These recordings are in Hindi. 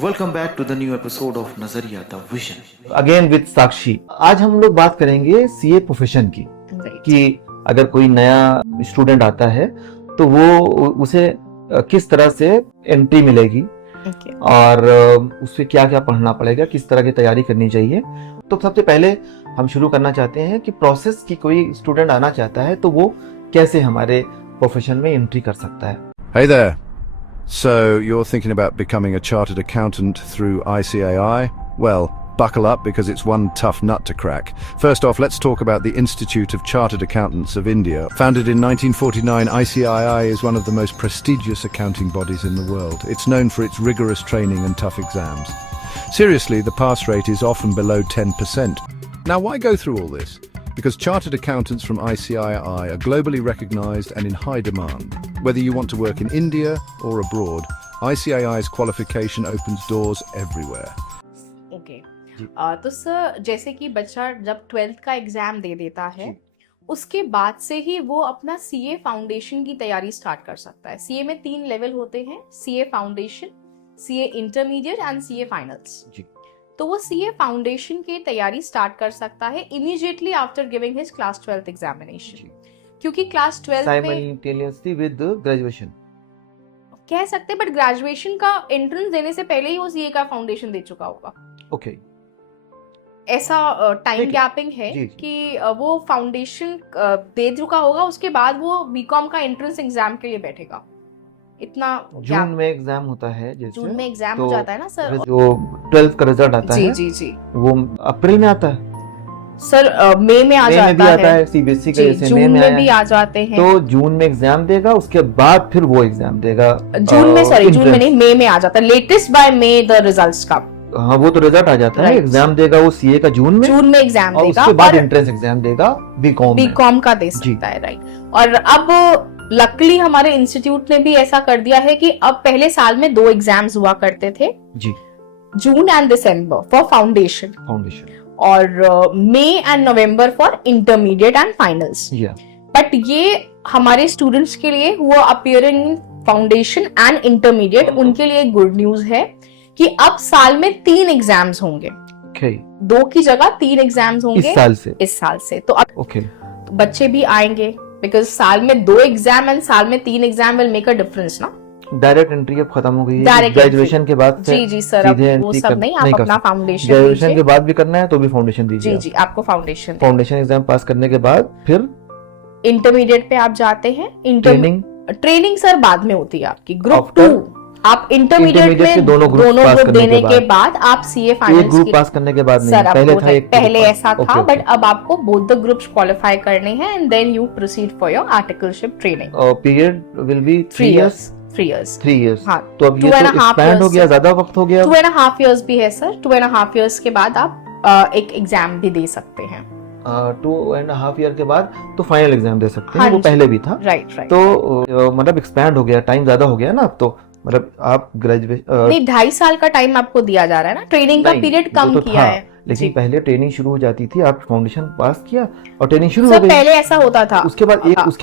Welcome back to the new episode of Nazariya the Vision. Again with Sakshi. आज हम लोग बात करेंगे सीए प्रोफेशन की कि अगर कोई नया स्टूडेंट आता है तो वो उसे किस तरह से एंट्री मिलेगी और उससे क्या क्या पढ़ना पड़ेगा, किस तरह की तैयारी करनी चाहिए। तो सबसे पहले हम शुरू करना चाहते हैं कि प्रोसेस की कोई स्टूडेंट आना चाहता है तो वो कैसे हमारे प्रोफेशन में एंट्री कर सकता है। Hey there. So, you're thinking about becoming a chartered accountant through ICAI? Well, buckle up because it's one tough nut to crack. First off, let's talk about the Institute of Chartered Accountants of India. Founded in 1949, ICAI is one of the most prestigious accounting bodies in the world. It's known for its rigorous training and tough exams. Seriously, the pass rate is often below 10%. Now, why go through all this? Because chartered accountants from ICAI are globally recognized and in high demand. Whether you want to work in India or abroad, ICAI's qualification opens doors everywhere. Okay तो सर जैसे कि बच्चा जब 12th का एग्जाम दे देता है उसके बाद से ही वो अपना सीए फाउंडेशन की तैयारी स्टार्ट कर सकता है। सीए में 3 लेवल होते हैं, CA foundation, CA intermediate and CA finals. तो वो सीए फाउंडेशन की तैयारी स्टार्ट कर सकता है immediately after giving his class 12th examination, क्योंकि class 12th simultaneously with graduation कह सकते हैं, बट ग्रेजुएशन का एंट्रेंस देने से पहले ही वो सीए का फाउंडेशन दे चुका होगा। ओके ऐसा टाइम गैपिंग है कि वो फाउंडेशन दे चुका होगा, उसके बाद वो बीकॉम का एंट्रेंस एग्जाम के लिए बैठेगा। इतना जून में एग्जाम होता है, जैसे जून में एग्जाम हो जाता है ना सर, जो 12th का रिजल्ट आता है जी वो अप्रैल में आता है सर, मई में आ जाता है सीबीएसई का, जैसे जून में भी आ जाते हैं। तो जून में एग्जाम देगा, उसके बाद फिर वो एग्जाम देगा जून में, सॉरी जून में नहीं, मई में आ जाता है, latest by May the results का। हाँ, वो तो रिजल्ट आ जाता है, एग्जाम देगा वो सीए का जून में एग्जाम देगा, उसके बाद एंट्रेंस एग्जाम देगा बीकॉम का दे सकता है, राइट। और अब लकली हमारे इंस्टीट्यूट ने भी ऐसा कर दिया है कि अब पहले साल में 2 एग्जाम्स हुआ करते थे जी, June and December for foundation और May and November for intermediate and finals. But ये हमारे स्टूडेंट्स के लिए हुआ अपीयरिंग फाउंडेशन एंड इंटरमीडिएट, उनके लिए गुड न्यूज है कि अब साल में 3 एग्जाम्स होंगे। 2 की जगह 3 एग्जाम्स होंगे इस साल से। तो अब तो बच्चे भी आएंगे, बिकॉज साल में 2 एग्जाम एंड साल में 3 exam will make a difference ना। डायरेक्ट एंट्री अब खत्म हो गई है ग्रेजुएशन के बाद से। जी सर, अब वो सब नहीं, आप अपना फाउंडेशन ग्रेजुएशन के बाद भी करना है तो भी फाउंडेशन दीजिए। जी आपको फाउंडेशन एग्जाम पास करने के बाद फिर इंटरमीडिएट पे आप जाते हैं। ट्रेनिंग सर बाद में होती है आपकी, ग्रुप 2 आप इंटरमीडिएट में दोनों ग्रुप देने के बाद आप सीए फाइनल्स एक ग्रुप पास करने के बाद नहीं, पहले ऐसा था, बट अब आपको बोथ द ग्रुप्स क्वालिफाई करने हैं and then you proceed for your articleship training. Period will be 3 years. 3 years. हाँ, तो अब ये तो एक्सपेंड हो गया, ज्यादा वक्त हो गया। 2.5 इयर्स भी है सर। 2.5 इयर्स के बाद आप एक एग्जाम भी दे सकते हैं। 2.5 ईयर के बाद तो फाइनल एग्जाम दे सकते हैं, वो पहले भी था। राइट। तो मतलब एक्सपैंड हो गया, टाइम ज्यादा हो गया ना अब तो, मतलब आप ग्रेजुएट नहीं 2.5 साल का टाइम आपको दिया जा रहा है ना, ट्रेनिंग का पीरियड कम किया है। लेकिन पहले ट्रेनिंग शुरू हो जाती थी, आप फाउंडेशन पास किया और ट्रेनिंग शुरू हो गई। पहले ऐसा होता था, उसके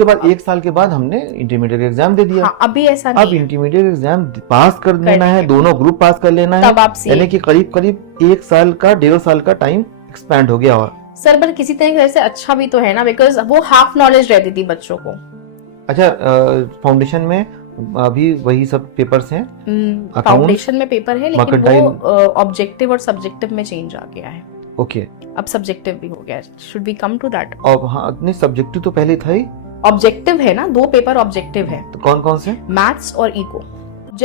बाद 1 साल के बाद हमने इंटरमीडिएट एग्जाम दे दिया। अभी ऐसा नहीं, अब इंटरमीडिएट एग्जाम पास कर लेना है, दोनों ग्रुप पास कर लेना है, यानी कि करीब 1 साल का 1.5 साल का टाइम एक्सपैंड हो गया। और सर पर किसी तरह से अच्छा भी तो है ना, बिकॉज वो हाफ नॉलेज रहती थी बच्चों को। अच्छा, फाउंडेशन में अभी वही सब पेपर्स हैं, फाउंडेशन में पेपर है, लेकिन वो ऑब्जेक्टिव और सब्जेक्टिव में चेंज आ गया है। ओके, अब सब्जेक्टिव भी हो गया है। Should we come to that? और हाँ, नहीं सब्जेक्टिव तो पहले था ही। ऑब्जेक्टिव है ना, 2 पेपर ऑब्जेक्टिव है। तो कौन से? मैथ्स और इको।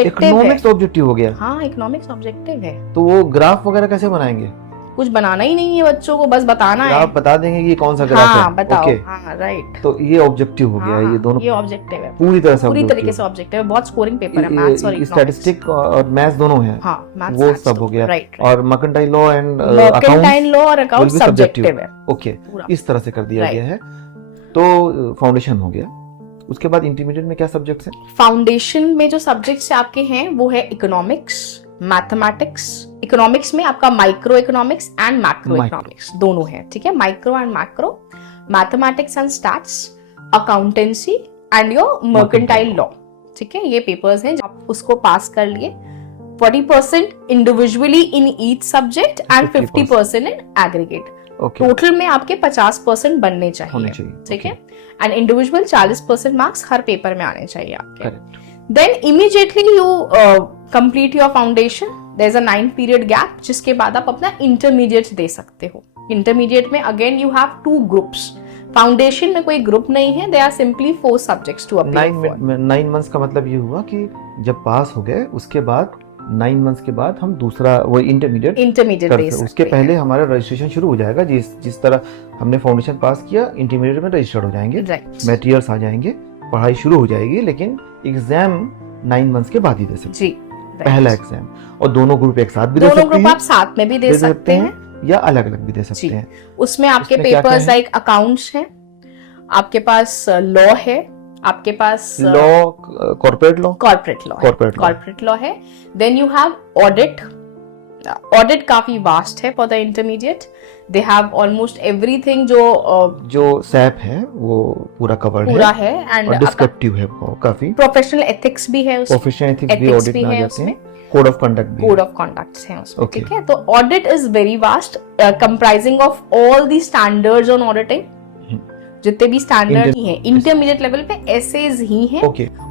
इकोनॉमिक्स ऑब्जेक्टिव हो गया। हाँ, इकोनॉमिक्स ऑब्जेक्टिव है। तो वो ग्राफ वगैरह कैसे बनाएंगे? कुछ बनाना ही नहीं है बच्चों को, बस बताना है। आप बता देंगे कि कौन सा ग्राफ है। हाँ, बताओ। हाँ, राइट। तो ये ऑब्जेक्टिव हो गया। ये दोनों, ये ऑब्जेक्टिव है, पूरी तरीके से ऑब्जेक्टिव है। बहुत स्कोरिंग पेपर है, मैथ्स और इकोनॉमिक्स। स्टैटिस्टिक्स और मैथ्स दोनों है। हाँ, वो सब हो गया। और mercantile law and account subjective है। ओके, इस तरह से कर दिया गया है। तो फाउंडेशन हो गया। उसके बाद इंटरमीडिएट में क्या सब्जेक्ट्स हैं? फाउंडेशन में जो सब्जेक्ट्स आपके हैं वो है इकोनॉमिक्स, मैथमेटिक्स। इकोनॉमिक्स में आपका micro economics and macro economics दोनों है, ठीक है। Micro and macro, mathematics and stats, accountancy and your mercantile law, ठीक है। ये पेपर्स हैं, आप उसको पास कर लिए 40% individually in each subject and 50% in aggregate. Total में आपके 50% बनने चाहिए, ठीक है। एंड इंडिविजुअल 40% मार्क्स हर पेपर में आने चाहिए आपके। Then immediately you complete your foundation, there is a 9 period gap, जिसके बाद आप अपना इंटरमीडिएट दे सकते हो। इंटरमीडिएट में again you have 2 groups. Foundation में कोई ग्रुप नहीं है, they are simply 4 subjects to appear for. 9 months का मतलब ये हुआ कि जब पास हो गए उसके बाद 9 मंथ्स के बाद हम दूसरा वो इंटरमीडिएट दे सकते। उसके पहले हमारा रजिस्ट्रेशन शुरू हो जाएगा। जिस तरह हमने फाउंडेशन पास किया, इंटरमीडिएट में रजिस्टर्ड हो जाएंगे, मटेरियल्स आ जाएंगे, पढ़ाई शुरू हो जाएगी, लेकिन एग्जाम 9 मंथ्स के बाद ही दे सकते हैं, पहला एग्जाम। और दोनों ग्रुप एक साथ भी दे सकते हैं, दोनों ग्रुप आप साथ में भी दे सकते हैं या अलग अलग भी दे सकते हैं। उसमें आपके पेपर्स लाइक अकाउंट्स हैं, आपके पास लॉ है, आपके पास लॉ, कॉर्पोरेट लॉ है। Then you have audit. Audit काफी वास्ट है for the intermediate. They have almost everything जो सैप है वो पूरा कवर्ड है एंड डिस्क्रिप्टिव है, काफी प्रोफेशनल एथिक्स भी है उसमें, प्रोफेशनल एथिक्स भी ऑडिट में आ जाते हैं, कोड ऑफ कंडक्ट है उसमें, ठीक है। तो audit is very vast, comprising of all the standards on auditing, जितने भी स्टैंडर्ड ही हैं इंटरमीडिएट लेवल पे एसेज ही हैं।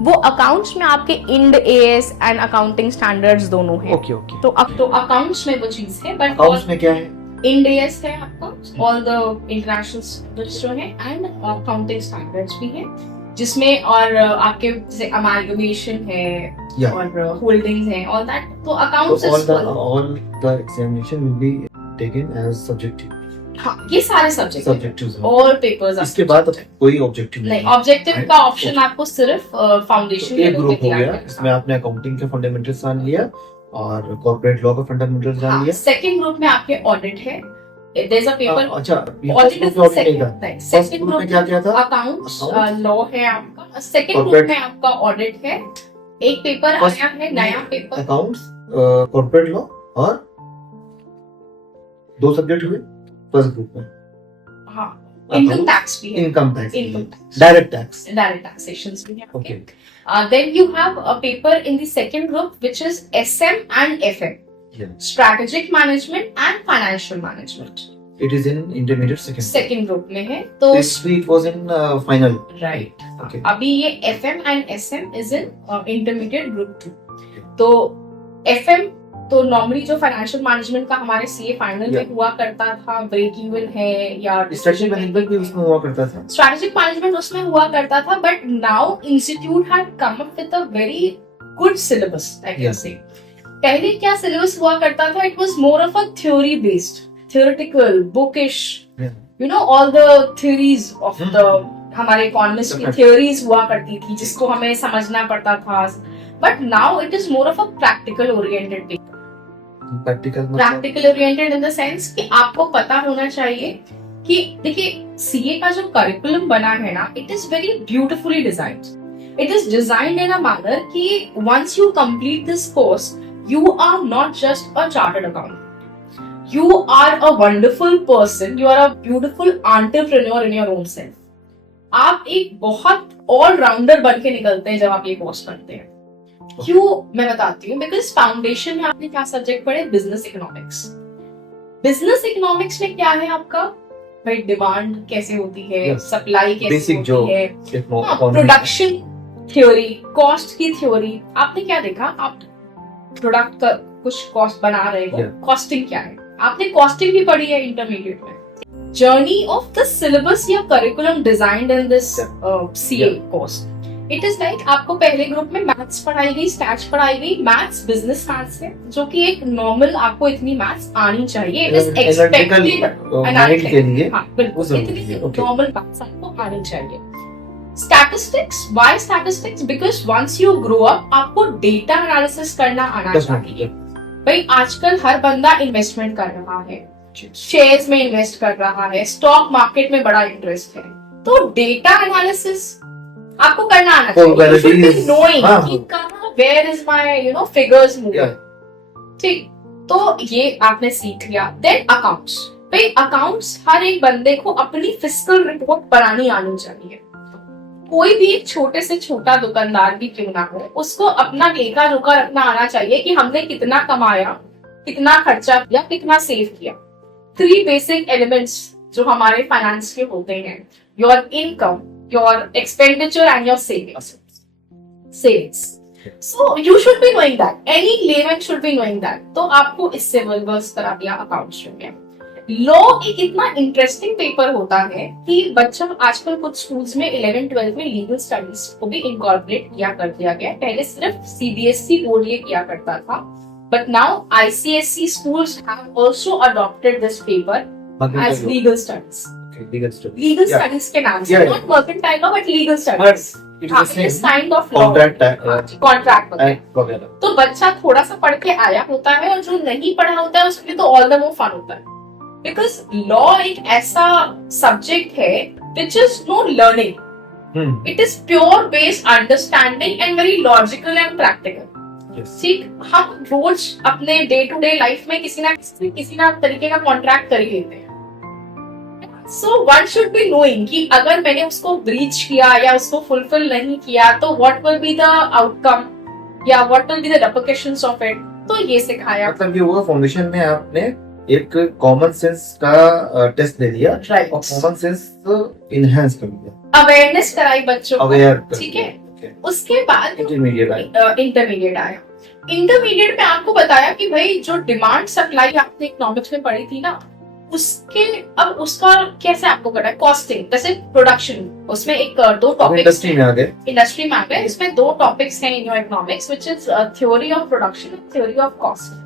वो अकाउंट्स में आपके Ind AS and accounting standards दोनों हैं। तो अकाउंट्स में वो चीज है, बट अकाउंट्स में क्या है? इंड एएस है आपका, ऑल द इंटरनेशनल स्टैंडर्ड्स जो है, एंड अकाउंटिंग स्टैंडर्ड्स भी हैं, जिसमें और आपके जैसे अमालगमेशन है और होल्डिंग्स हैं, ऑल दैट। तो accounts all the examination will be taken as subjective. हाँ, ये सारे सब्जेक्ट ऑल पेपर्स। इसके बाद कोई ऑब्जेक्टिव नहीं, ऑब्जेक्टिव का ऑप्शन आपको सिर्फ फाउंडेशन एक ग्रुप हो गया, इसमें आपने अकाउंटिंग के फंडामेंटल्स जान लिया और कॉर्पोरेट लॉ का फंडामेंटल्स जान लिया। सेकंड ग्रुप में आपके ऑडिट है, देयर इज अ पेपर। अच्छा, ऑडिट इज सेकंड ग्रुप में क्या था? अकाउंट्स लॉ है आपका। सेकंड ग्रुप में आपका ऑडिट है, एक पेपर आया है नया पेपर, अकाउंट्स, कॉर्पोरेट लॉ, और 2 सब्जेक्ट हुए फर्स्ट ग्रुप में। हाँ, इनकम टैक्स भी है, इनकम टैक्स, डायरेक्ट टैक्सेशंस भी है। Okay, then you have a paper in the second group which is SM and FM, strategic management and financial management. It is in intermediate second group में है। तो it was in final, right. अभी ये FM and SM is in intermediate group 2। तो एफएम तो नॉर्मली जो फाइनेंशियल मैनेजमेंट का हमारे सीए फाइनल में हुआ करता था, ब्रेक इवन है या स्ट्रेटेजिक मैनेजमेंट भी उसमें हुआ करता था, स्ट्रेटेजिक मैनेजमेंट उसमें हुआ करता था, but now institute had come up with a very good syllabus, I can say. पहले क्या सिलेबस हुआ करता था, it was more of a theory based, theoretical, bookish, you know, all the theories of the हमारे इकोनॉमिस्ट की थ्योरीज हुआ करती थी, जिसको हमें समझना पड़ता था। But now it is more of a practical oriented paper. Practical oriented in the sense कि आपको पता होना चाहिए कि देखिए सीए का जो करिकुलम बना है ना, it is very beautifully designed. It is designed in a manner कि once you complete this course, you are not just a chartered accountant, you are a wonderful person, you are a beautiful entrepreneur in your own self. आप एक बहुत ऑलराउंडर बन के निकलते हैं जब आप ये कोर्स करते हैं। क्यों मैं बताती हूँ, बिकॉज फाउंडेशन में आपने क्या सब्जेक्ट पढ़े? Business economics. बिजनेस इकोनॉमिक्स में क्या है आपका भाई? डिमांड कैसे होती है, सप्लाई कैसे होती है, प्रोडक्शन थ्योरी, कॉस्ट की थ्योरी। आपने क्या देखा, आप प्रोडक्ट का कुछ कॉस्ट बना रहे हो, कॉस्टिंग क्या है, आपने कॉस्टिंग भी पढ़ी है इंटरमीडिएट में। जर्नी ऑफ द सिलेबस या curriculum designed in this CA course, it is like आपको पहले ग्रुप में मैथ्स पढ़ाई गई, स्टैट्स पढ़ाई गई। मैथ्स बिजनेस मैथ्स है, जो कि एक नॉर्मल आपको इतनी मैथ्स आनी चाहिए, इट इज एक्सपेक्टेड के लिए। हाँ बिल्कुल, इतनी नॉर्मल मैथ्स आपको आनी चाहिए। Statistics, why statistics? Because once you grow up, आपको डेटा एनालिसिस करना आना चाहिए। भाई आजकल हर बंदा इन्वेस्टमेंट कर रहा है, शेयर्स में इन्वेस्ट कर रहा है, स्टॉक मार्केट में बड़ा इंटरेस्ट है, तो डेटा एनालिसिस आपको करना आना चाहिए। नोइंग कि कहां, where is my you know figures moving, ठीक। तो ये आपने सीख लिया। Then accounts. भाई अकाउंट्स हर एक बंदे को अपनी फिस्कल रिपोर्ट बनानी आनी चाहिए। कोई भी एक छोटे से छोटा दुकानदार भी क्यों ना हो, उसको अपना लेखा जोखा रखना आना चाहिए कि हमने कितना कमाया, कितना खर्चा किया, कितना सेव किया। 3 बेसिक एलिमेंट्स जो हमारे फाइनेंस के होते हैं, your income, your expenditure and your savings. So you should be knowing that, any layman should be knowing that. तो आपको इससे वेल-वर्स करा दिया अकाउंट्स में। लॉ एक इतना इंटरेस्टिंग पेपर होता है कि बच्चा आजकल कुछ स्कूल्स में 11-12 में लीगल स्टडीज को भी इनकॉर्पोरेट किया कर दिया गया। पहले सिर्फ सीबीएसई बोर्ड ये किया करता था, but now ICSE schools have also adopted this paper as legal studies. Legal studies के नाम से, not mercantile law but legal studies, it's kind of law, contract वगैरह। तो बच्चा थोड़ा सा पढ़ के आया होता है, और जो नहीं पढ़ा होता है उसके लिए तो ऑल द मोर फन होता है। बिकॉज लॉ एक ऐसा सब्जेक्ट है which is know learning, it is pure based understanding and very logical and practical. ठीक, हम रोज अपने डे टू डे लाइफ में किसी ना तरीके का कॉन्ट्रैक्ट कर ही लेते हैं। So one should be knowing कि अगर मैंने उसको ब्रीच किया या उसको फुलफिल नहीं किया तो what will be the outcome या what will be the repercussions of it. तो ये सिखाया। मतलब ये हुआ फाउंडेशन में आपने एक कॉमन सेंस का टेस्ट ले दिया, right. और कॉमन सेंस इनहेंस कर दिया, अवेयरनेस कराई बच्चों को, अवेयर, ठीक है। okay. उसके बाद इंटरमीडिएट आया। इंटरमीडिएट में आपको बताया कि भाई जो डिमांड सप्लाई आपने इकोनॉमिक्स में पढ़ी थी ना, उसके अब उसका कैसे आपको करना है, कॉस्टिंग, जैसे प्रोडक्शन, उसमें एक 2 टॉपिक्स इंडस्ट्री में आ गए। इसमें 2 टॉपिक्स हैं in your economics, which is theory of production, theory of cost.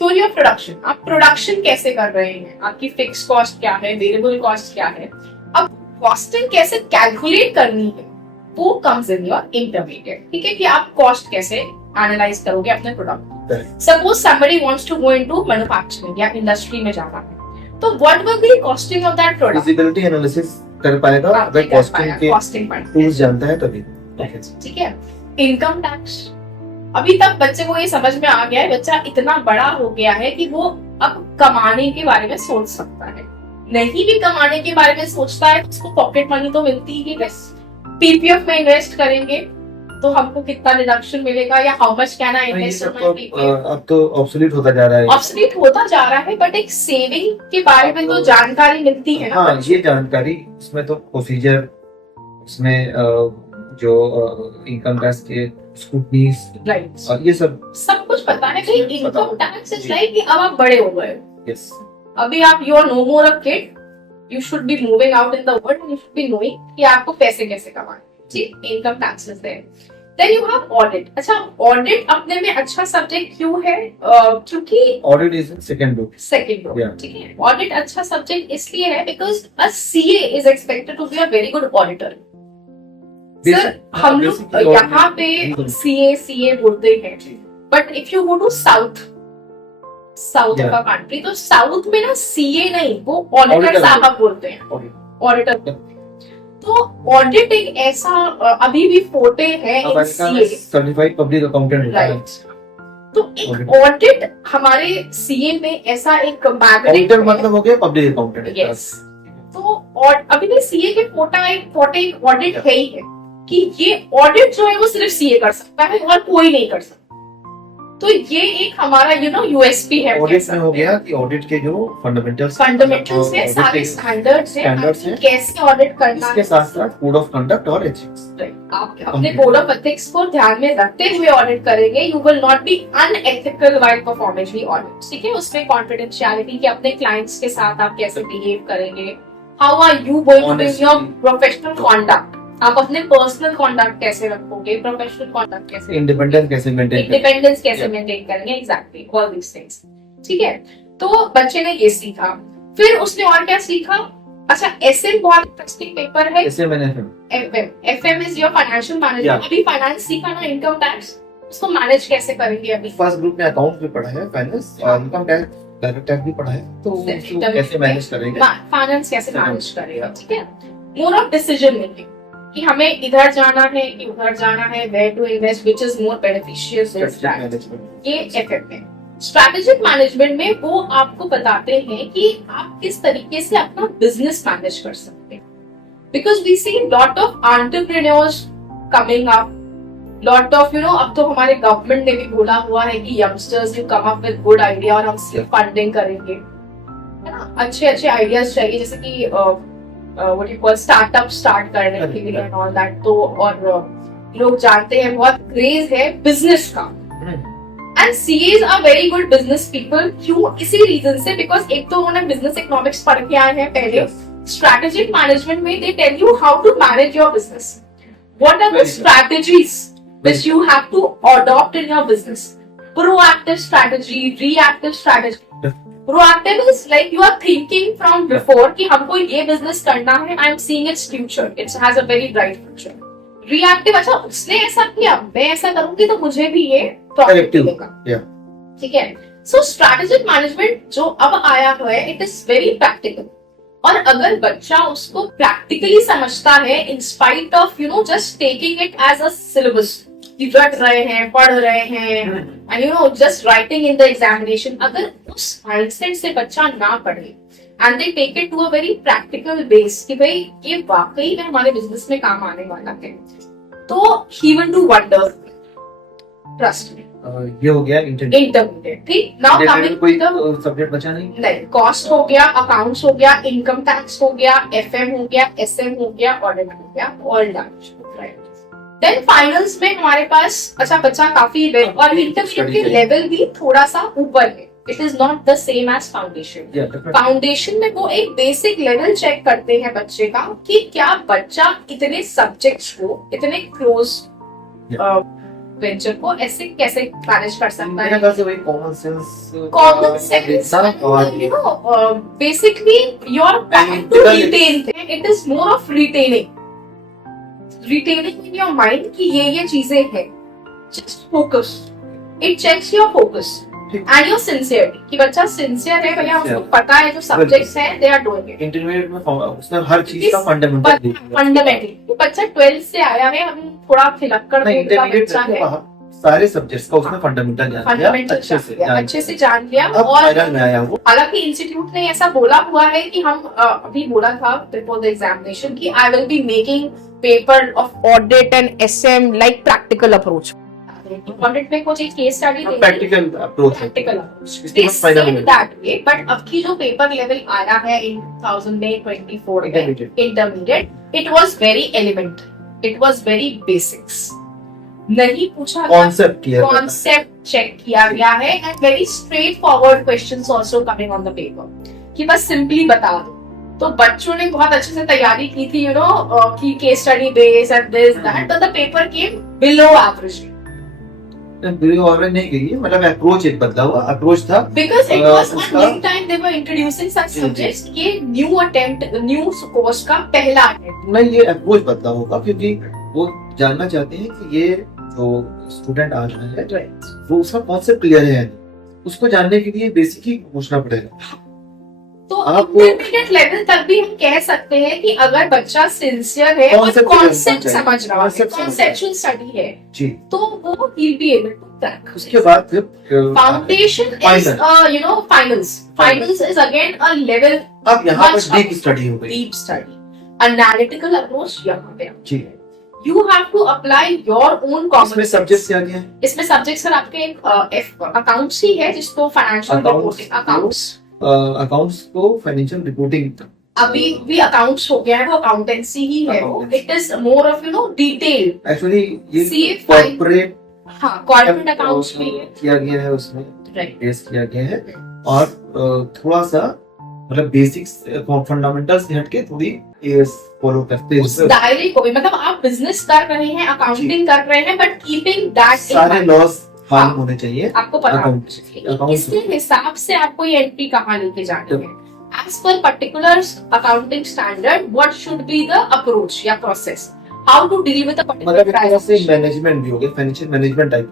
Theory of production, आप प्रोडक्शन कैसे कर रहे हैं, आपकी फिक्स कॉस्ट क्या है, वेरिएबल कॉस्ट क्या है, अब कॉस्टिंग कैसे कैलकुलेट करनी है, वो कम्स इन योर इंटरमीडिएट। ठीक है, कि आप कॉस्ट कैसे एनालाइज करोगे अपने product. Suppose somebody wants to go into manufacturing या इंडस्ट्री में जाना है, तो what will be costing of that product, feasibility analysis कर पाएगा अगर कॉस्टिंग टूल्स जानता है तभी। ठीक है। इनकम टैक्स, अभी तक बच्चे को ये समझ में आ गया है, बच्चा इतना बड़ा हो गया है कि वो अब कमाने के बारे में सोच सकता है। नहीं भी कमाने के बारे में सोचता है तो उसको पॉकेट मनी तो मिलती ही है। पीपीएफ में इन्वेस्ट करेंगे तो हमको कितना डिडक्शन मिलेगा, या how much can I invest in my PPF. अब तो ऑब्सोलीट होता जा रहा है, बट एक सेविंग के बारे में तो जानकारी मिलती है ना। हाँ, ये जानकारी, उसमें तो प्रोसीजर, उसमें जो इनकम टैक्स के स्कूटनीज, राइट, और ये सब कुछ पता है। भाई इनकम टैक्स इज लाइक कि अब आप बड़े हो गए, यस, अभी आप you are no more a kid, you should be moving out in the world and you should be knowing कि आपको पैसे कैसे कमाने। ठीक, income tax is there. Then you have audit. अच्छा, ऑडिट अपने में अच्छा सब्जेक्ट क्यों है? क्योंकि ऑडिट इज सेकंड ग्रुप। ठीक है, ऑडिट अच्छा सब्जेक्ट इसलिए है because a CA is expected to be a very good auditor. Sir, हम लोग यहाँ पे सीए बोलते हैं, but if you go to south of a country, तो साउथ में ना सीए नहीं, वो ऑडिटर साहब बोलते हैं, ऑडिटर। तो ऑडिट एक ऐसा अभी भी फोटे है इन सीए, सर्टिफाइड पब्लिक अकाउंटेंट होता है। तो एक ऑडिट हमारे सीए में ऐसा एक ऑडिटर मतलब हो गया पब्लिक अकाउंटेंट। यस, तो और अभी भी सीए के फोटे एक ऑडिट है ही है कि ये ऑडिट जो है वो सिर्फ सीए कर सकता है और कोई नहीं कर सकता। तो ये एक हमारा यूएसपी है। ऑडिट में हो गया कि ऑडिट के जो फंडामेंटल्स है, सारे स्टैंडर्ड्स हैं, कैसे ऑडिट करना है, इसके साथ-साथ कोड ऑफ कंडक्ट और एथिक्स। आप अपने कोड ऑफ एथिक्स को ध्यान में रखते हुए ऑडिट करेंगे। You will not be unethical while performing the audit. ठीक है, उसमें कॉन्फिडेंशियलिटी, कि अपने क्लाइंट्स के साथ आप कैसे बिहेव करेंगे, how are you going to be your professional conduct, आप अपने पर्सनल कॉन्डक्ट कैसे रखोगे, प्रोफेशनल कॉन्डक्ट कैसे, इंडिपेंडेंस कैसे मेंटेन करेंगे, एग्जैक्टली ऑल दीस थिंग्स। ठीक है, तो बच्चे ने ये सीखा। फिर उसने और क्या सीखा? अच्छा, एसएम बहुत इंटरेस्टिंग पेपर है। FM is your financial management. अभी फाइनेंस सीखा ना, इनकम टैक्स, उसको मैनेज कैसे करेंगे। अभी फर्स्ट ग्रुप में अकाउंट्स भी पढ़ा है, फाइनेंस और इनकम टैक्स, डायरेक्ट टैक्स भी पढ़ा है, तो कैसे मैनेज करेंगे, फाइनेंस कैसे मैनेज करेगा। ठीक है, मोर ऑफ डिसीजन मेकिंग, कि हमें इधर जाना है कि उधर जाना है, where to invest, which is more beneficial. ये एफएम में। स्ट्रैटेजिक मैनेजमेंट में वो आपको बताते हैं कि आप किस तरीके से अपना बिजनेस मैनेज कर सकते हैं। because we see lot of entrepreneurs coming up, lot of अब तो हमारे गवर्नमेंट ने भी बोला हुआ है कि youngsters you come up with good idea और हम सिर्फ फंडिंग करेंगे, है ना, अच्छे अच्छे आइडियाज चाहिए, जैसे कि what you call startup start करने के लिए एंड ऑल दैट। तो और लोग जानते हैं बहुत क्रेज है बिजनेस का, and CAs are very good business people. क्यों? इसी रीजन से, बिकॉज एक तो उन्होंने बिजनेस इकोनॉमिक्स पढ़ के आए हैं पहले, स्ट्रेटेजिक मैनेजमेंट में they tell you how to manage your business, what are the strategies which you have to adopt in your business. Proactive strategy, reactive strategy. Proactive is like you are thinking from before कि हमको ये business करना है, I am seeing its future, it has a very bright future. Reactive, अच्छा उसने ऐसा किया, मैं ऐसा करूंगी तो मुझे भी ये profit मिलेगा, ठीक है। So strategic management जो अब आया है, it is very practical. और अगर बच्चा उसको प्रैक्टिकली समझता है, in spite of just taking it as a syllabus, कि रट रहे हैं, पढ़ रहे हैं, and just writing in the examination, अगर उस माइंडसेट से बच्चा ना पढ़े and they take it to a very practical base कि भाई ये वाकई में हमारे बिजनेस में काम आने वाला है, तो he will do wonder, trust me. ये हो गया इंटरमीडिएट, ठीक। नाउ कमिंग कोई सब्जेक्ट बचा नहीं, कॉस्ट हो गया, अकाउंट्स हो गया, इनकम टैक्स हो गया, एफएम हो गया, एसएम हो गया, ऑडिट हो गया, all done, right. Then finals में हमारे पास अच्छा बच्चा काफी, और इंटरमीडिएट के लेवल भी थोड़ा सा ऊपर है, it is not the same as foundation. Foundation में वो एक बेसिक लेवल चेक करते हैं बच्चे का कि क्या बच्चा इतने सब्जेक्ट्स को, इतने क्लोज वेंचर को ऐसे कैसे मैनेज कर सकता है। Common sense basically your to retain, it is more of retaining in your mind कि ये चीजें हैं, just focus, it checks your focus and your sincerity कि बच्चा सिंसियर है, भैया उसको पता है जो सब्जेक्ट्स हैं, they are doing it. Intermediate में उसने हर चीज का फंडामेंटल बच्चा 12th से आया है, हम थोड़ा फिलक्कड़ बच्चा है, सारे सब्जेक्ट्स का उसने फंडामेंटल जान लिया, अच्छे से जान लिया। और हालांकि इंस्टीट्यूट ने ऐसा बोला हुआ है कि हम अभी बोला था बिफोर द एग्जामिनेशन कि I will be making paper of audit and SM like practical approach. Audit में कुछ एक केस स्टडी देंगे, practical approach that way, but अब की जो पेपर लेवल आया है in 2024 intermediate, it was very element, it was very basics, नहीं पूछा, कॉन्सेप्ट चेक किया गया है, and very straight forward questions also coming on the paper कि बस सिंपली बता दो। तो बच्चों ने बहुत अच्छे से तैयारी की थी, कि case study base and this that, but the paper came below average. Below average नहीं गई, मतलब अप्रोच एक बदला हुआ अप्रोच था, because it was new time they were introducing such subjects, ये न्यू अटेम्प्ट, न्यू कोर्स का पहला अटेम्प्ट। नहीं, ये अप्रोच बदला होगा क्योंकि वो जानना चाहते हैं कि ये जो स्टूडेंट आ रहा है वो उसका कॉन्सेप्ट क्लियर है, उसको जानने के लिए बेसिक ही पूछना पड़ेगा। तो इंटरमीडिएट लेवल तक भी हम कह सकते हैं कि अगर बच्चा सिंसियर है और कॉन्सेप्ट समझ रहा है, कॉन्सेप्चुअल स्टडी है जी, तो वो will be able to crack. उसके बाद फिर foundation is finals is again a level, अब यहाँ पर डीप स्टडी हो गई, डीप स्टडी, एनालिटिकल अप्रोच यहाँ पे जी। You have to apply your own common sense. Subjects क्या क्या हैं? इसमें सब्जेक्ट्स सर आपके एक अकाउंट्स ही है, जिसको फाइनेंशियल रिपोर्टिंग, अकाउंट्स को फाइनेंशियल रिपोर्टिंग, अभी भी अकाउंट्स हो गया है, वो अकाउंटेंसी ही है, वो it is more of detail. Actually ये कॉर्पोरेट, कॉर्पोरेट अकाउंट्स भी किया गया है, उसमें बेस किया गया है, और थोड़ा सा मतलब बेसिक्स फंडामेंटल्स से हटके थोड़ी फॉलो करते हैं उस दायरे को भी, मतलब आप बिजनेस कर रहे हैं, अकाउंटिंग कर रहे हैं, बट कीपिंग दैट सारे लॉस मालूम होने चाहिए, आपको पता होना चाहिए इसके हिसाब से आपको ये एंट्री कहाँ लेके जानी है, एज पर particular accounting standard, what should be the approach या process, how to deal with a particular management भी हो गया, फाइनेंशियल मैनेजमेंट टाइप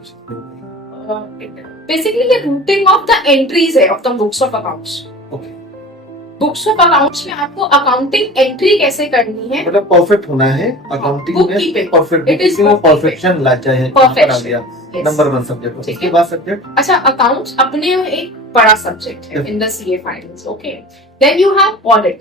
बेसिकली ये रूटिंग ऑफ द एंट्रीज है of the books of accounts. Books of accounts में आपको अकाउंटिंग एंट्री कैसे करनी है, मतलब परफेक्ट होना है अकाउंटिंग में, परफेक्ट, इट इज परफेक्शन ला चाहिए, नंबर 1 सब्जेक्ट। उसके बाद सब्जेक्ट, अच्छा अकाउंट्स अपने एक बड़ा सब्जेक्ट है in the CA finals, okay. Then you have audit,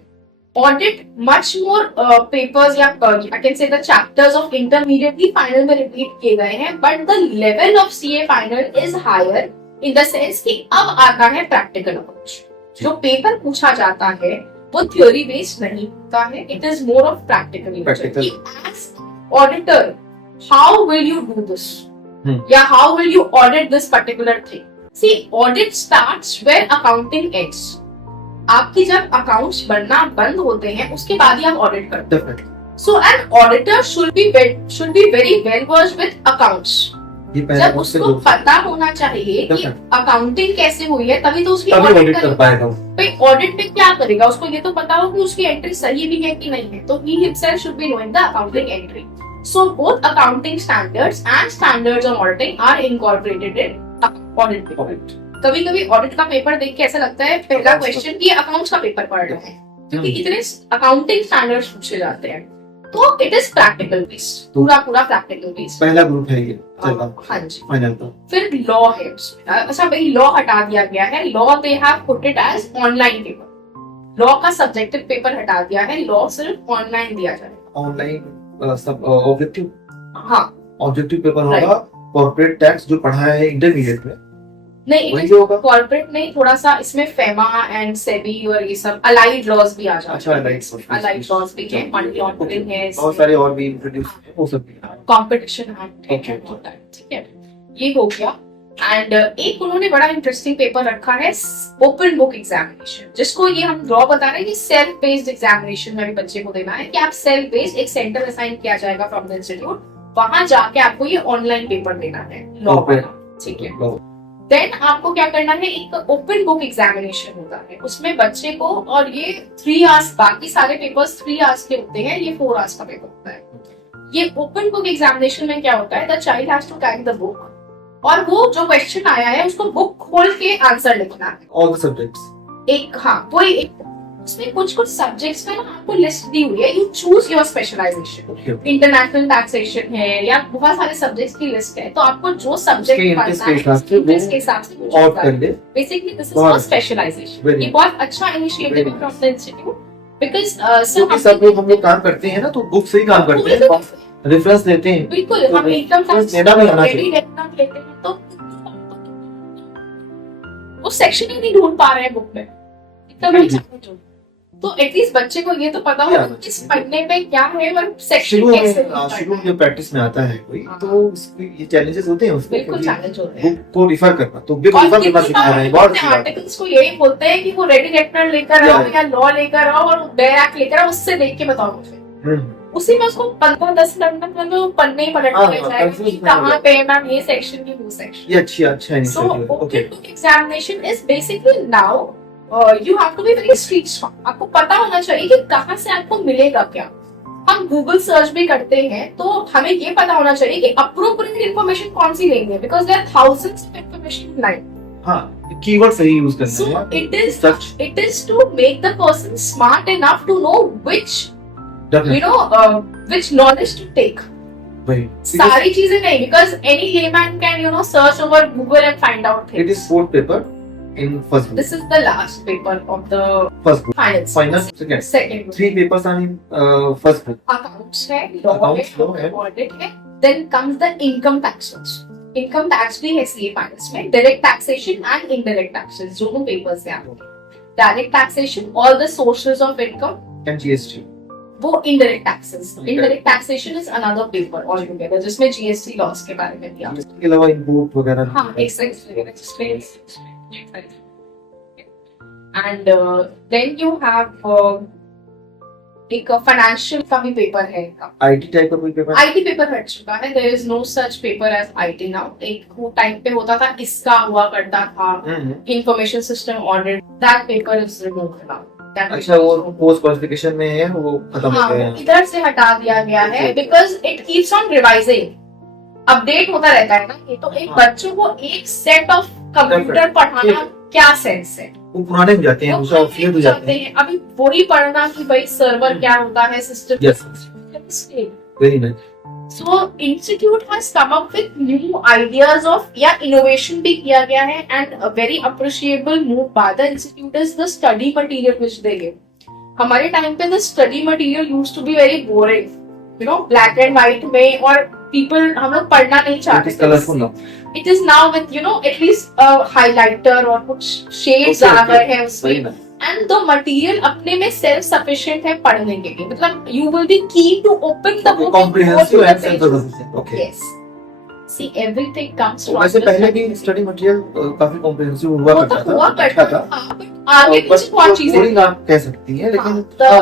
audit much more papers या I can say the chapters of intermediate भी final में repeat किए गए हैं, but the level of CA final is higher in the sense कि अब आता है practical approach. जो पेपर पूछा जाता है वो theory based नहीं होता है, it is more of practical nature. As auditor, how will you do this? Yeah, how will you audit this particular thing? See, audit starts where accounting ends. आपकी जब अकाउंट्स बनना बंद होते हैं उसके बाद ही आप ऑडिट करते हैं. So an auditor should be very well versed with accounts. जब उसको पता होना चाहिए कि अकाउंटिंग कैसे हुई है तभी तो उसकी ऑडिट कर पाएगा. भाई ऑडिट में क्या करेगा, उसको ये तो पता हो कि उसकी एंट्री सही भी है कि नहीं है, तो he himself should be knowing the accounting entry. So both accounting standards and standards on auditing are incorporated in audit. कभी कभी ऑडिट का पेपर देख के ऐसा लगता है पहला क्वेश्चन कि अकाउंट्स का पेपर पढ़ रहे हैं, क्योंकि इतने अकाउंटिंग स्टैंडर्ड्स पूछे जाते हैं. तो इट इज प्रैक्टिकल बेस्ड, पूरा प्रैक्टिकल बेस्ड. पहला ग्रुप है ये. हाँ जी. फाइनल तो फिर लॉ है. अच्छा भाई, लॉ हटा दिया गया है. Law they have put it as online paper. Law का सब्जेक्टिव पेपर हटा दिया है, लॉ सिर्फ ऑनलाइन दिया जाएगा. ऑनलाइन सब ऑब्जेक्टिव. हाँ, ऑब्जेक्टिव पेपर होगा. कॉर्पोरेट टैक्स जो पढ़ा है इंटरमीडिएट में नहीं, कॉर्पोरेट नहीं, थोड़ा सा इसमें फेमा एंड सेबी और ये सब अलाइड लॉज भी आ जाते हैं. अच्छा, अलाइड लॉज भी है, मनी लॉन्ड्रिंग है, बहुत सारे और भी इंट्रोड्यूस हैं, वो सब कंपटीशन एक्ट है. ठीक है, ये हो गया. एंड एक उन्होंने बड़ा इंटरेस्टिंग पेपर रखा है, ओपन बुक एग्जामिनेशन, जिसको ये हम लॉ बता रहे हैं कि सेल्फ बेस्ड एग्जामिनेशन में भी बच्चे को देना है. कि आप सेल्फ बेस्ड एक सेंटर असाइन किया जाएगा फ्रॉम द इंस्टीट्यूट, वहां जाके आपको ये ऑनलाइन पेपर देना है लॉ का. ठीक है. देन आपको क्या करना है, एक ओपन बुक एग्जामिनेशन होता है, उसमें बच्चे को, और ये 3 आवर्स, बाकी सारे पेपर्स 3 आवर्स के होते हैं, ये 4 आवर्स का पेपर होता है. ये ओपन बुक एग्जामिनेशन में क्या होता है, the child has to carry the book, और वो जो क्वेश्चन आया है उसको बुक खोल के आंसर लिखना है. All the subjects. एक, हाँ, वही एक, उसमें कुछ सब्जेक्ट्स में ना आपको लिस्ट दी हुई है, you choose your specialisation. International taxation है या बहुत सारे सब्जेक्ट्स की लिस्ट है, तो आपको जो सब्जेक्ट पढ़ना है उसके हिसाब से ऑप्ट कर ले. Basically this is for specialisation. ये बहुत अच्छा इनिशिएटिव है फ्रॉम द इंस्टीट्यूट, बिकॉज़ सब लोग हम लोग काम करते हैं ना, तो बुक से ही काम करते हैं, रेफरेंस लेते हैं. बिल्कुल, हम एकदम लेना नहीं आना चाहिए. लेते हैं तो उस सेक्शन ही नहीं ढूंढ पा रहे हैं बुक में, एकदम. तो एटलीस्ट बच्चे को ये तो पता हो कि इस पढ़ने पे क्या है और सेक्शन कैसे शुरू में प्रैक्टिस में आता है कोई, तो ये चैलेंजेस होते हैं उसको. बिल्कुल चैलेंज होते हैं. बुक को रिफर करना, तो बुक रिफर करना सिखा रहे हैं. बहुत अच्छी बात है. आर्टिकल्स को यही बोलते हैं कि वो रेडी लेक्चर लेकर आओ या लॉ लेकर आओ और बेयर एक्ट लेकर आओ, उससे देख के बताओ मुझे. उसी में उसको 15-10 मिनट में वो पढ़ने ही पलटने लग जाएगा कि कहां पे मैम ये सेक्शन की वो सेक्शन. ये अच्छा initiative. Okay, examination is basically now you have to be very street smart. आपको पता होना चाहिए कि कहाँ से आपको मिलेगा क्या. हम गूगल सर्च भी करते हैं तो हमें ये पता होना चाहिए कि अप्रोप्रिएट इन्फॉर्मेशन कौन सी लेंगे, because there are thousands of information line. हाँ, कीवर्ड सही यूज करना है. It is to make the person smart enough to know which which knowledge to take. सारी चीजें नहीं, because any layman can search over Google and find out things. It is 4th paper in first group. This is the last paper of the first group. Final second group. 3 papers are in first group. Accounts है, law है, audit है. Then comes the income taxes. Income tax भी है CA finals में. Direct taxation and indirect taxes दोनों papers हैं आपके. Direct taxation, all the sources of income. And GST. वो indirect taxes. Indirect taxation is another paper altogether, जिसमें GST laws के बारे में दिया. इसके अलावा input वगैरह. हाँ, excise वगैरह. And then you have एक फाइनेंशियल का भी पेपर है. IT टाइप का कोई पेपर. IT पेपर हट चुका है. There is no such paper as IT now. एक वो टाइम पे होता था, इसका हुआ करता था, information system audit. That paper is removed now. अच्छा, वो पोस्ट क्वालिफिकेशन में है, वो खत्म हो गया है. इधर से हटा दिया गया है because it keeps on revising. Update होता रहता है ना ये, तो एक बच्चों को एक सेट ऑफ कंप्यूटर पढ़ाना क्या सेंस है. वो पुराने हो जाते हैं, उसका ऑब्सोलीट हो जाते हैं. अभी वही पढ़ना कि भाई सर्वर क्या होता है, system. Yes, very nice. So institute has come up with new ideas of innovation भी किया गया है, and a very appreciable move by the institute is the study material which they give. हमारे टाइम पे the study material used to be very boring, you know, black and white में, और पीपल, हम लोग पढ़ना नहीं चाहते थे। कलरफुल ना, it is now with you know at least highlighter और कुछ शेड्स आ गए हैं उसमें, एंड द मटेरियल अपने में सेल्फ सफिशिएंट है पढ़ने के लिए, मतलब you will be keen to open the book, comprehensive and sense. Okay, yes, see everything comes from, वैसे पहले भी स्टडी मटेरियल काफी कॉम्प्रिहेंसिव हुआ करता था, आगे कुछ बहुत चीजें बोरिंग आप कह सकती हैं, लेकिन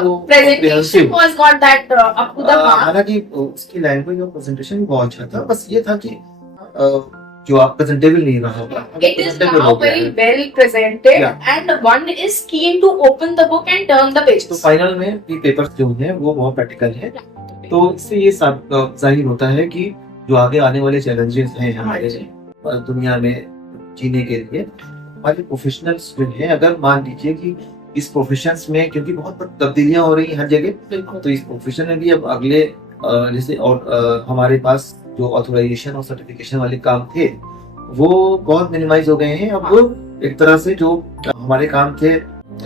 वो presentation was not that up to the mark. हालांकि उसकी लैंग्वेज और प्रेजेंटेशन भी बहुत अच्छा था, बस ये था कि जो आप प्रेजेंटेबल नहीं रहा होगा। It is now very well presented and one is keen to open the book and turn the pages. तो फाइनल में भी पेपर्स जो हैं वो बहुत प्रैक्टिकल है, तो इससे ये जाहिर होता है कि जो आगे आने वाले चैलेंजेस हैं हमारे दुनिया में जीने के लिए, हमारे प्रोफेशनल्स जो हैं, अगर मान लीजिए कि इस प्रोफेशंस में, क्योंकि बहुत तब्दीलियां हो रही हैं हर जगह, तो इस प्रोफेशन में भी अब अगले जैसे और हमारे पास जो ऑथराइजेशन और सर्टिफिकेशन वाले काम थे वो बहुत मिनिमाइज हो गए हैं। अब एक तरह से जो हमारे काम थे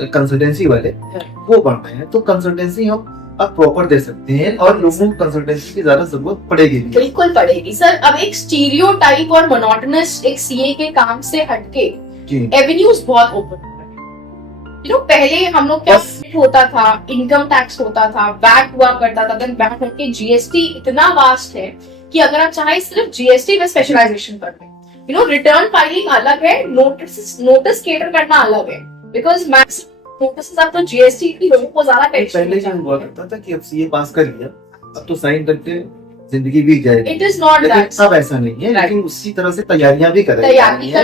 कंसल्टेंसी वाले वो बढ़ रहे हैं, तो कंसल्टेंसी हम अब प्रॉपर दे सकते हैं और लोगों को कंसल्टेंसी की ज्यादा जरूरत पड़ेगी नहीं। बिल्कुल पड़ेगी सर। अब एक स्टीरियोटाइप और मोनोटोनस एक सीए के काम से हटके एवेन्यूज बहुत ओपन, यू नो, पहले हम लोग क्या होता था, इनकम टैक्स होता था, वैट हुआ करता था, देन वैट हटके जीएसटी इतना वास्ट है कि अगर आप चाहे सिर्फ जीएसटी में स्पेशलाइजेशन कर लें, यू नो, रिटर्न फाइलिंग अलग है, नोटिस केटर करना अलग है, बिकॉज मैक्सिमम नोटिस आप तो जीएसटी की लोगों को ज्यादा टेंशन पहले क्या हुआ करता था कि अब सीए पास कर लिया, अब तो साइन करके जिंदगी बीत जाएगी। इट इज नॉट दैट, अब ऐसा नहीं है, लेकिन उसी तरह से तैयारियां भी करनी है।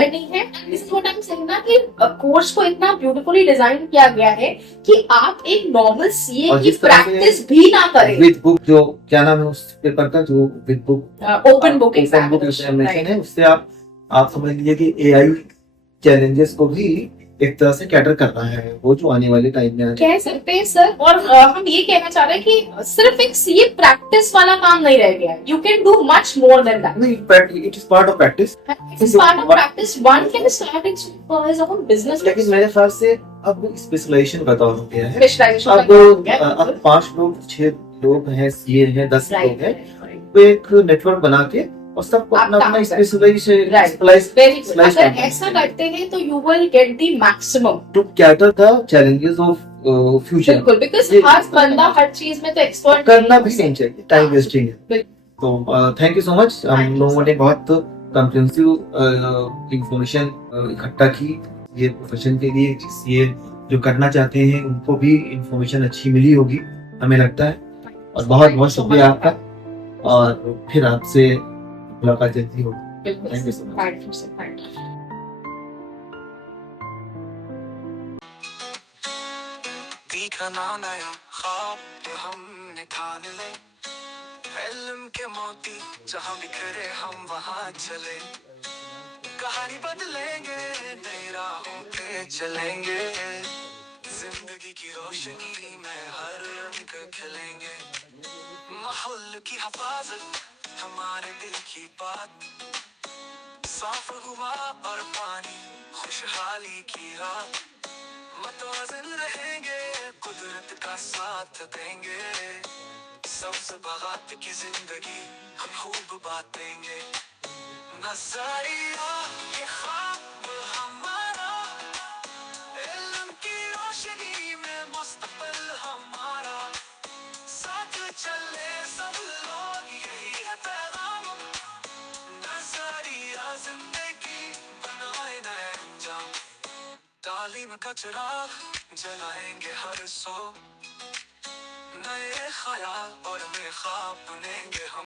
This is what I am saying ना कि कोर्स को इतना ब्यूटीफुली डिजाइन किया गया है कि आप एक नॉर्मल सीए की प्रैक्टिस भी ना करें। विद बुक, जो क्या नाम है उस पेपर का, जो with book open book examination है, उससे आप समझ लीजिए कि एआई चैलेंजेस को भी एक तरह से कैटर कर रहा है, वो जो आने वाले टाइम में कह सकते हैं सर। और हम ये कहना चाह रहे हैं कि सिर्फ एक सीए प्रैक्टिस वाला काम नहीं रह गया, you can do much more than that. नहीं, it is part of practice, it is part of practice, one can start his own business. लेकिन मेरे ख्याल से अब स्पेशलाइजेशन का दौर हो गया है। स्पेशलाइजेशन अब 5 लोग 6 लोग हैं, सीए हैं, 10 लोग हैं, तो एक नेटवर्क बना के और सबको अपना अपना स्पेशलाइज अगर ऐसा करते हैं तो you will get the maximum to cater the challenges of future. बिल्कुल, बिकॉज़ हर बंदा हर चीज में तो एक्सपर्ट करना भी नहीं चाहिए, टाइम वेस्टिंग है। तो थैंक यू सो मच, हम लोगों ने बहुत कॉम्प्रिहेंसिव इंफॉर्मेशन इकट्ठा की ये प्रोफेशन के लिए, जिससे जो करना चाहते हैं उनको भी इंफॉर्मेशन अच्छी मिली होगी हमें लगता है। और बहुत बहुत शुक्रिया आपका, और फिर आपसे मुलाकात जल्दी होगी। Thank you so much. देखा ना नया ख्वाब हमने ठान ले, इल्म के मोती जहाँ बिखरे हम वहाँ चले, कहानी बदलेंगे नई राहों पे चलेंगे, जिंदगी की रोशनी में हर रंग खिलेंगे, माहौल की हिफाजत हमारे दिल की बात, साफ हुआ और पानी खुशहाली की रात, मतवाज़िन रहेंगे कुदरत का साथ देंगे, सबसे बात की जिंदगी हम खूब बातेंगे, नज़रिया ये ख्वाब हमारा, इल्म की रोशनी में मुस्तक़बिल हमारा, साथ चले सब लोग यही है पैगाम, नज़रिया जिंदगी बनाए नए अंजाम, तालीम का चिराग जलाएंगे हर सो, नए ख्याल और नए ख्वाब बुनेंगे हम।